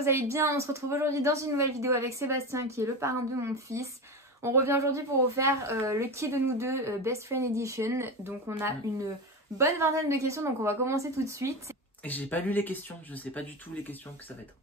vous allez bien? On se retrouve aujourd'hui dans une nouvelle vidéo avec Sébastien qui est le parrain de mon fils. On revient aujourd'hui pour vous faire le qui de nous deux Best Friend Edition. Donc on a une bonne vingtaine de questions, donc on va commencer tout de suite. Et j'ai pas lu les questions, je sais pas du tout les questions que ça va être.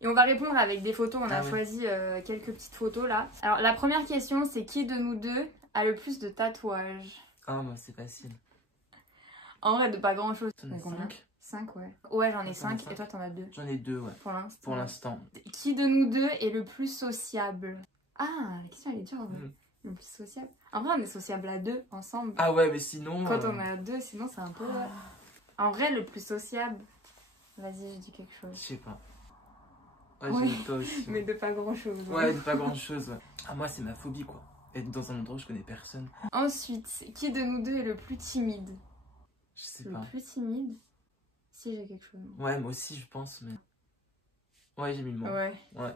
Et on va répondre avec des photos, on a choisi quelques petites photos là. Alors la première question c'est qui de nous deux a le plus de tatouages? Ah moi c'est facile. En vrai de pas grand chose. T'en as 5? 5 ouais. Ouais j'en ai 5 et toi t'en as 2. J'en ai 2 ouais. Pour l'instant. Qui de nous deux est le plus sociable? Ah la question elle est dure ouais. Le plus sociable. En vrai on est sociable à 2 ensemble. Ah ouais mais sinon... Quand on est à 2 sinon c'est un peu... En vrai le plus sociable... Vas-y je dis quelque chose. Je sais pas. Ouais, j'ai dit toi aussi. Mais de pas grand chose. Ouais de pas grand chose ouais. Ah moi c'est ma phobie quoi. Être dans un endroit où je connais personne. Ensuite, qui de nous deux est le plus timide? Je sais pas. Le plus timide? Si j'ai quelque chose. Ouais moi aussi je pense mais... Ouais j'ai mis le mot. Ouais. Ouais.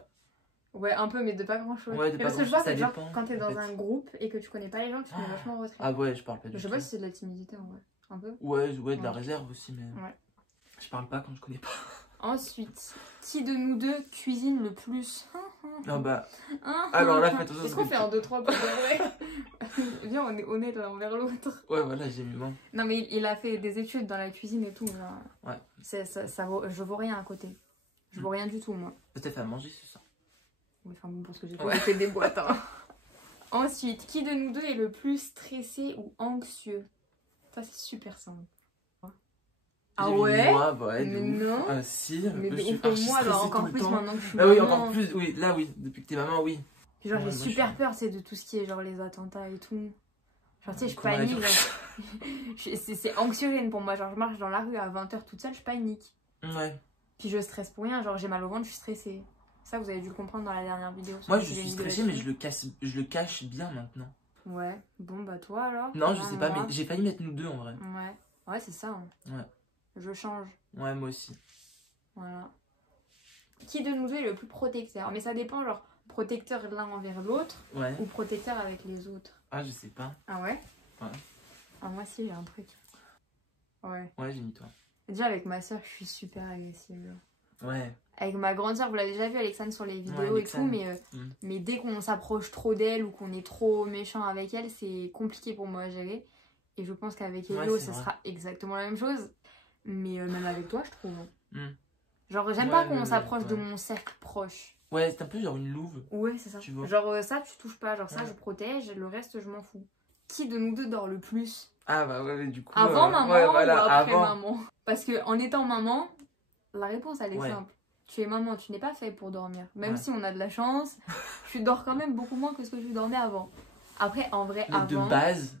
Ouais un peu mais de pas grand chose. Ouais de mais pas parce que grand je vois chose, que ça genre, dépend. quand t'es dans un groupe et que tu connais pas les gens tu te mets vachement en retrait. Ah ouais je parle pas du tout. Je sais pas si c'est de la timidité en vrai. Un peu. Ouais de la réserve aussi mais... Ouais. Je parle pas quand je connais pas. Ensuite, qui de nous deux cuisine le plus? Ah bah... Alors là faites Est-ce qu'on fait un 2-3 pour de vrai? Viens on est honnête l'un envers l'autre. Ouais voilà j'ai mis le mot. Non mais il a fait des études dans la cuisine et tout. Là. Ouais. Ça vaut, je vaux rien à côté. Je vaux rien du tout moi. Peut-être à manger c'est ça. Oui, enfin bon, parce que j'ai fait des boîtes. Hein. Ensuite, qui de nous deux est le plus stressé ou anxieux? Ça c'est super simple. Ah ouais? Moi, bah ouais, mais ouf. non. Ah si, mais je suis moi alors encore plus temps. maintenant que je suis Ah oui, maman. encore plus, oui, là oui, depuis que t'es maman, oui. Puis genre Ouais, j'ai moi, super peur, c'est de tout ce qui est genre les attentats et tout. Genre tu sais, je Comment panique. C'est anxiogène pour moi, genre je marche dans la rue à 20 h toute seule, je panique. Ouais. Puis je stresse pour rien, genre j'ai mal au ventre, je suis stressée. Ça vous avez dû le comprendre dans la dernière vidéo. Moi je suis stressée mais je le cache bien maintenant. Ouais, bon bah toi alors? Non je sais pas mais j'ai failli mettre nous deux en vrai. Ouais c'est ça. Hein. Ouais. Je change. Ouais moi aussi. Voilà. Qui de nous deux est le plus protecteur? Mais ça dépend genre protecteur l'un envers l'autre ou protecteur avec les autres. Ah je sais pas. Ah ouais? Ouais. Ah moi si j'ai un truc. Ouais. Ouais j'ai mis toi. Déjà avec ma soeur je suis super agressive. Ouais. Avec ma grande soeur, vous l'avez déjà vu Alexandre sur les vidéos et tout, mais dès qu'on s'approche trop d'elle ou qu'on est trop méchant avec elle, c'est compliqué pour moi à gérer. Et je pense qu'avec Elio, ce sera exactement la même chose. Mais même avec toi, je trouve. Genre, j'aime pas qu'on s'approche de mon cercle proche. Ouais, c'est un peu genre une louve. Ouais, c'est ça. Genre, ça, tu touches pas. Genre, ça, je protège. Le reste, je m'en fous. Qui de nous deux dort le plus? Ah bah ouais, du coup... Avant maman ou après avant. maman? Parce que en étant maman, la réponse, elle est simple. Tu es maman, tu n'es pas fait pour dormir. Même si on a de la chance, tu dors quand même beaucoup moins que ce que tu dormais avant. Après, en vrai, mais avant...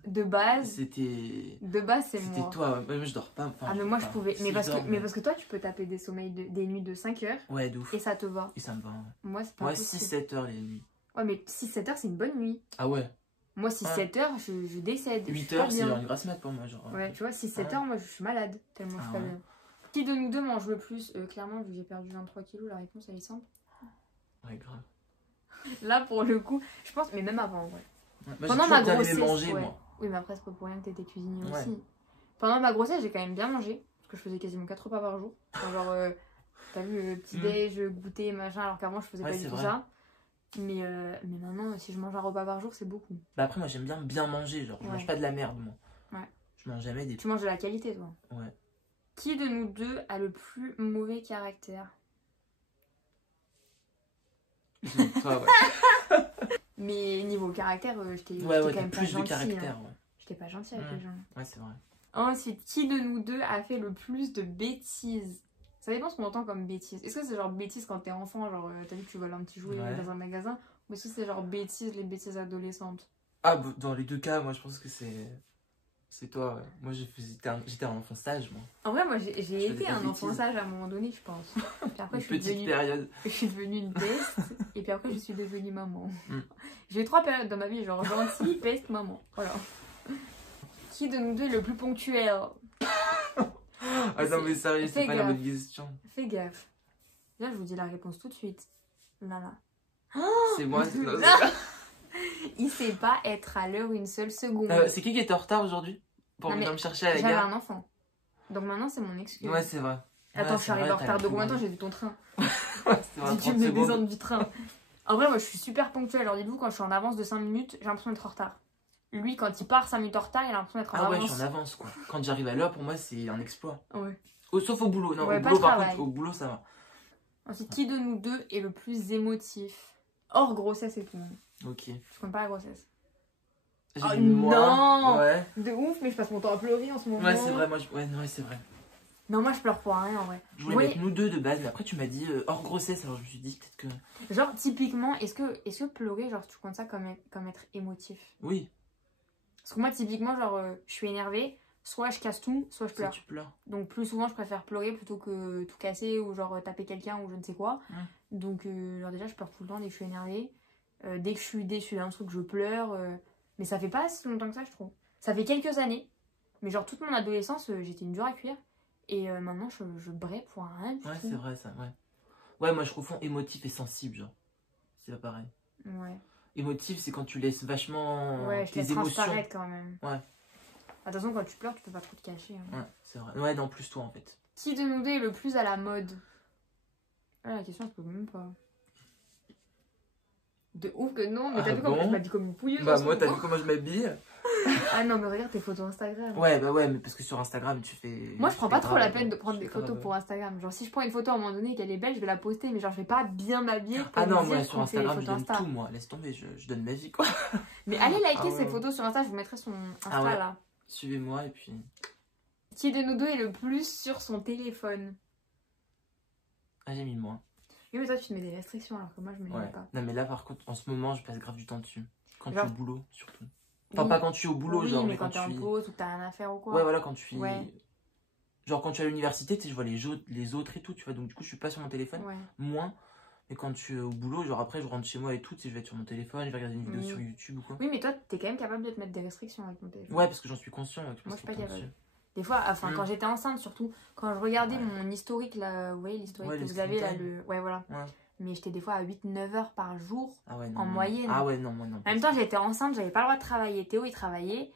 De base... C'était... De base, c'est moi. C'était toi, ouais. Moi je dors pas. Enfin, mais moi je pouvais... Mais parce que toi, tu peux taper des sommeils, des nuits de 5 heures. Ouais, d'ouf. Et ça te va. Et ça me va. Moi, c'est pas possible. 6-7 heures les nuits. Ouais, mais 6-7 heures, c'est une bonne nuit. Ah ouais. Moi, 6-7 heures, je décède. 8 heures, c'est une grasse mat pour moi. Genre. Ouais, tu vois, 6-7 heures, moi, je suis malade. Tellement je suis pas bien. Qui de nous deux mange le plus? Clairement, vu que j'ai perdu 23 kilos, la réponse, elle est simple. Ouais, grave. Là, pour le coup, je pense... Mais même avant, ouais. Moi, pendant ma grossesse, manger, moi. Oui, mais après, c'est pas pour rien que t'étais cuisinier aussi. Pendant ma grossesse, j'ai quand même bien mangé. Parce que je faisais quasiment 4 repas par jour. Enfin, genre, t'as vu, petit déj, goûter, machin. Alors qu'avant, je faisais pas du tout ça. Mais maintenant, si je mange un repas par jour, c'est beaucoup. Bah après, moi, j'aime bien manger. Genre, je mange pas de la merde, moi. Ouais. Je mange jamais des... Tu manges de la qualité, toi. Ouais. Qui de nous deux a le plus mauvais caractère? Toi, ouais. Mais niveau caractère, j'étais quand même pas gentille. J'étais pas gentille avec les gens. Ouais, c'est vrai. Ensuite, qui de nous deux a fait le plus de bêtises? Ça dépend ce qu'on entend comme bêtises. Est-ce que c'est genre bêtises quand t'es enfant, genre t'as vu que tu voles un petit jouet dans un magasin? Ou est-ce que c'est genre bêtises, les bêtises adolescentes? Ah, dans les deux cas, moi je pense que c'est toi, ouais. Moi j'étais un enfant sage, moi. En vrai, moi j'ai été un enfant sage à un moment donné, je pense. Puis après, période. Je suis devenue une peste, et puis après je suis devenue maman. J'ai eu 3 périodes dans ma vie, genre gentille, peste, maman. Voilà. Qui de nous deux est le plus ponctuel? Ah non mais sérieux, c'est pas la bonne question. Fais gaffe. Là, je vous dis la réponse tout de suite. Là. C'est moi. Il sait pas être à l'heure une seule seconde. C'est qui était en retard aujourd'hui pour venir me chercher à la gare? J'avais un enfant. Donc maintenant, c'est mon excuse. Ouais, c'est vrai. Attends, je suis arrivée en retard de combien de temps? J'ai vu ton train. Si tu me mets descendre du train. En vrai, moi, je suis super ponctuelle. Alors, dites-vous, quand je suis en avance de 5 minutes, j'ai l'impression d'être en retard. Lui, quand il part 5 minutes en retard, il a l'impression d'être en avance. Ah ouais, je suis en avance, quoi. Quand j'arrive à l'heure, pour moi, c'est un exploit. Ouais. Sauf au boulot. Non, ouais, au boulot, par contre, au boulot, ça va. Ensuite, qui de nous deux est le plus émotif? Hors grossesse et tout. Ok. Je compte pas la grossesse. Oh non, ouais. De ouf, mais je passe mon temps à pleurer en ce moment. Ouais, c'est vrai, moi, ouais, non, c'est vrai. Non, moi, je pleure pour rien, en vrai. Je voulais mettre nous deux de base, mais après, tu m'as dit hors grossesse, alors je me suis dit peut-être que... Genre, typiquement, est-ce que pleurer, genre, tu comptes ça comme être émotif? Oui. Parce que moi, typiquement, genre, je suis énervée, soit je casse tout, soit je pleure. Tu pleures. Donc, plus souvent, je préfère pleurer plutôt que tout casser ou genre taper quelqu'un ou je ne sais quoi. Donc, genre, déjà, je pleure tout le temps dès que je suis énervée. Dès que je suis déçue d'un truc, je pleure. Mais ça fait pas si longtemps que ça, je trouve. Ça fait quelques années. Mais genre, toute mon adolescence, j'étais une dure à cuire. Et maintenant, je braie pour rien du tout. Ouais, c'est vrai, ça, ouais. Ouais, moi, je confonds émotif et sensible, genre. C'est pas pareil. Ouais. Émotif, c'est quand tu laisses vachement tes émotions. Quand même. Ouais. Attention, quand tu pleures, tu peux pas trop te cacher. Hein. Ouais, c'est vrai. Ouais, non, plus toi, en fait. Qui de nous deux est le plus à la mode? La question, je peux même pas. De ouf que non, mais t'as vu comment je m'habille comme une pouilleuse? Bah, moi, t'as vu comment je m'habille? Ah non, mais regarde tes photos Instagram. Ouais, bah ouais, mais parce que sur Instagram, tu fais... Moi, je prends pas trop la peine de prendre des photos pour Instagram. Genre, si je prends une photo à un moment donné et qu'elle est belle, je vais la poster, mais genre, je vais pas bien m'habiller. Ah non, moi, sur Instagram, je donne tout, moi. Laisse tomber, je donne ma vie, quoi. Mais allez liker ces photos sur Insta, je vous mettrai son Insta là. Suivez-moi et puis... Qui de nous deux est le plus sur son téléphone? Ah, j'ai mis moi. Oui, mais toi, tu te mets des restrictions alors que moi, je me les mets pas. Non, mais là, par contre, en ce moment, je passe grave du temps dessus. Quand tu es au boulot, surtout. Enfin, oui. Pas quand tu es au boulot, oui, genre, mais quand tu es en pause ou que t'as rien à faire ou quoi. Ouais, voilà, quand tu es... Ouais. Genre, quand tu es à l'université, tu sais, je vois les autres et tout, tu vois. Donc, du coup, je suis pas sur mon téléphone. Moins. Mais quand tu es au boulot, genre, après, je rentre chez moi et tout, tu sais, je vais être sur mon téléphone, je vais regarder une vidéo sur YouTube ou quoi. Oui, mais toi, t'es quand même capable de te mettre des restrictions avec mon téléphone. Ouais, parce que j'en suis conscient. Moi, je suis pas capable. Des fois, enfin, quand j'étais enceinte, surtout, quand je regardais mon historique, là, vous voyez, l'historique que vous avez, là, Ouais, voilà. Mais j'étais des fois à 8-9 heures par jour en moyenne. Ah ouais, non, moi non. En même temps, j'étais enceinte, j'avais pas le droit de travailler. Théo, il travaillait.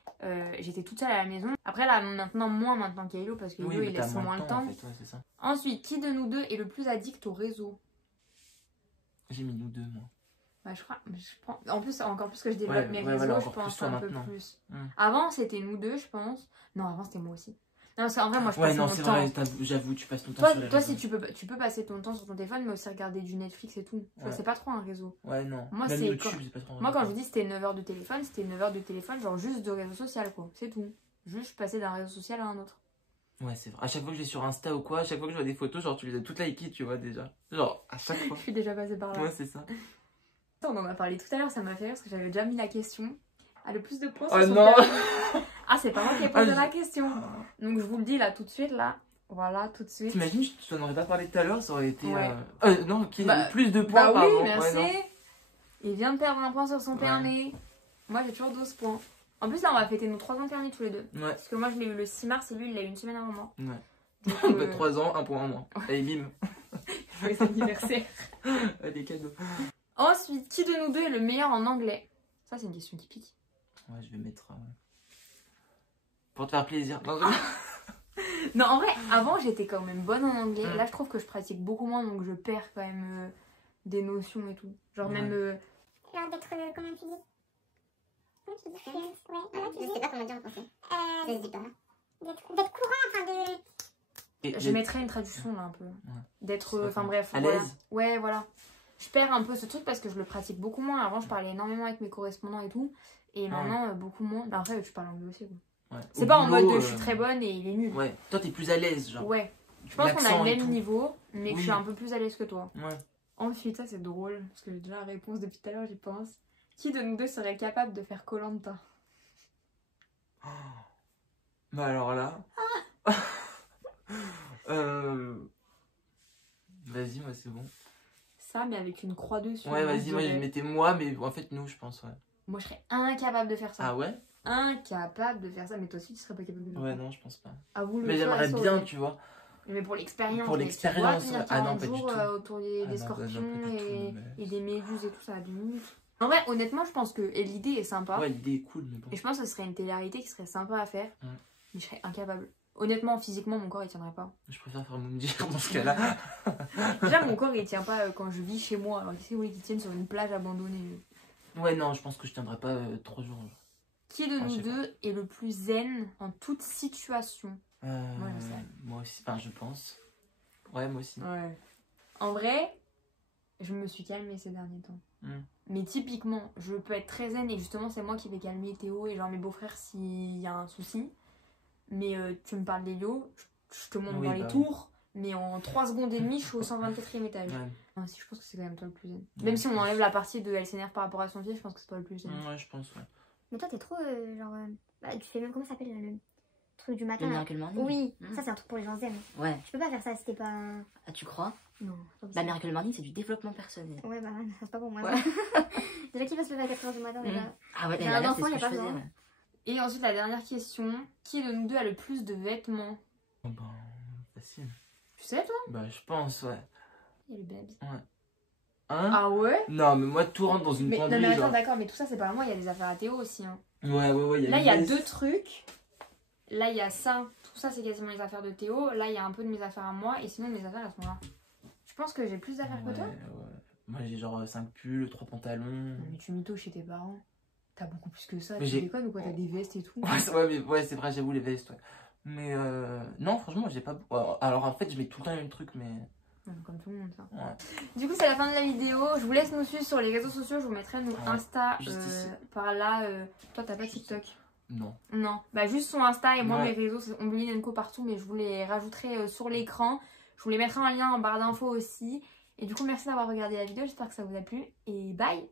J'étais toute seule à la maison. Après, là, maintenant qu'Hilo, parce que Hilo, il laisse moins le temps. En fait, ouais, ça. Ensuite, qui de nous deux est le plus addict au réseau? J'ai mis nous deux, moi. Ouais, je crois. En plus, encore plus que je développe mes réseaux, je pense un peu plus. Avant, c'était nous deux, je pense. Non, avant, c'était moi aussi. Non, parce qu'en vrai, moi, je passe mon temps. Ouais, non, c'est vrai, j'avoue, tu passes ton temps sur les réseaux. Toi, si tu peux passer ton temps sur ton téléphone, mais aussi regarder du Netflix et tout. C'est pas trop un réseau. Ouais, non. Moi, même YouTube, c'est pas trop un réseau. Moi, quand je dis c'était 9 heures de téléphone, c'était 9 heures de téléphone, genre juste de réseau social, quoi. C'est tout. Juste passer d'un réseau social à un autre. Ouais, c'est vrai. À chaque fois que je vais sur Insta ou quoi, à chaque fois que je vois des photos, genre, tu les as toutes likées, tu vois, déjà. Genre, à chaque fois. Je suis déjà passée par là. Ouais, c'est ça. On en a parlé tout à l'heure, ça m'a fait rire parce que j'avais déjà mis la question. A le plus de points sur son permis. Ah, c'est pas moi qui ai posé la question. Donc, je vous le dis là tout de suite, là. Voilà, tout de suite. T'imagines, je t'en aurais pas parlé tout à l'heure, ça aurait été... non, qui a le plus de points, bah oui, merci. Il vient de perdre un point sur son permis. Moi, j'ai toujours 12 points. En plus, là, on va fêter nos 3 ans de permis tous les deux. Parce que moi, je l'ai eu le 6 mars et lui, il l'a eu une semaine avant moi. Donc, 3 ans, 1 point en moins. Allez, bim. Joyeux anniversaire. Des cadeaux. Ensuite, qui de nous deux est le meilleur en anglais? Ça, c'est une question qui pique. Ouais, je vais mettre... Pour te faire plaisir. Non, en vrai, avant, j'étais quand même bonne en anglais. Là, je trouve que je pratique beaucoup moins, donc je perds quand même des notions et tout. Genre même... Genre d'être... comment tu dis? Comment tu dis fluent? Ouais. Je sais pas comment dire en français. Je sais pas. D'être courant, enfin de... Je mettrais une traduction là un peu. D'être... Enfin bref. À l'aise. Ouais, voilà. Je perds un peu ce truc parce que je le pratique beaucoup moins. Avant, je parlais énormément avec mes correspondants et tout. Et maintenant, beaucoup moins. Bah, après, je parle anglais aussi. C'est pas en mode je suis très bonne et il est nul. Ouais, toi t'es plus à l'aise, genre. Ouais. Je pense qu'on a le même niveau, mais que je suis un peu plus à l'aise que toi. Ouais. Ensuite, ça c'est drôle, parce que j'ai déjà la réponse depuis tout à l'heure, j'y pense. Qui de nous deux serait capable de faire Koh-Lanta? Bah alors là... Vas-y, moi c'est bon. Ça, mais avec une croix dessus. Ouais, vas-y, moi je mettais moi, mais en fait nous, je pense, Moi je serais incapable de faire ça. Ah ouais? Incapable de faire ça, mais toi aussi tu serais pas capable de faire ça. Ouais, non, je pense pas. Mais j'aimerais bien, tu vois. Mais pour l'expérience. Pour l'expérience, ah non, pas du tout. Autour des scorpions et des méduses et tout, ça a 2 minutes. En vrai, honnêtement, je pense que l'idée est sympa. Ouais, l'idée est cool, mais bon. Et je pense que ce serait une télé-réalité qui serait sympa à faire. Mais je serais incapable. honnêtement, physiquement, mon corps il tiendrait pas. Je préfère faire mon dire dans ce cas-là. Déjà, mon corps il tient pas quand je vis chez moi. Alors, qu'est-ce que vous voulez qu'il tienne sur une plage abandonnée? Ouais, non, je pense que je tiendrai pas 3 jours. Qui de nous deux est le plus zen en toute situation? Moi, je sais. Moi aussi, enfin, je pense. Ouais, moi aussi. Ouais. En vrai, je me suis calmée ces derniers temps. Mais typiquement, je peux être très zen et justement, c'est moi qui vais calmer Théo et genre mes beaux-frères s'il y a un souci. Mais tu me parles d'Elio, je te montre dans les tours, mais en 3 secondes et demie, je suis au 124e étage. Ouais. Ah, si, je pense que c'est quand même toi le plus zen. Même si on enlève la partie de elle s'énerve par rapport à son fils, je pense que c'est toi le plus zen. Ouais, je pense, ouais. Mais toi, t'es trop genre. Tu fais même comment ça s'appelle le truc du matin? Le Miracle Morning. Oui, ça c'est un truc pour les gens zen. Ouais. Tu peux pas faire ça si t'es pas. Ah, tu crois? Non. Bah, Miracle Morning, c'est du développement personnel. Ouais, bah, c'est pas pour moi. Ouais. Déjà, qui va se lever à 4h du matin déjà? Ah ouais, j'ai un enfant, il n'y a pas besoin. Ouais. Et ensuite, la dernière question, qui de nous deux a le plus de vêtements? Oh ben, facile. Tu sais, toi? Bah, je pense, ouais. Il y a le babs. Ouais. Hein? Ah ouais? Non, mais moi, tout rentre dans une penderie. Non, mais attends, genre... d'accord, mais tout ça, c'est pas moi, il y a des affaires à Théo aussi. Hein. Ouais. Là, il y a 2 trucs. Là, il y a ça. Tout ça, c'est quasiment les affaires de Théo. Là, il y a un peu de mes affaires à moi. Et sinon, mes affaires, elles sont là. Je pense que j'ai plus d'affaires que toi. Ouais. Moi, j'ai genre 5 pulls, 3 pantalons. Non, mais tu mytho chez tes parents. T'as beaucoup plus que ça. Mais tu déconnes ou quoi? T'as des vestes et tout. Ouais, c'est vrai, j'avoue, les vestes, ouais. Mais non, franchement, j'ai pas... Alors, en fait, je mets tout le temps le même truc, mais... Comme tout le monde, ça. Ouais. Du coup, c'est la fin de la vidéo. Je vous laisse nous suivre sur les réseaux sociaux. Je vous mettrai nos Insta par là. Toi, t'as pas TikTok? Non. Non. Bah, juste son Insta et moi, mes réseaux, c'est Ombline & Co partout. Mais je vous les rajouterai sur l'écran. Je vous les mettrai en lien en barre d'infos aussi. Et du coup, merci d'avoir regardé la vidéo. J'espère que ça vous a plu. Et bye!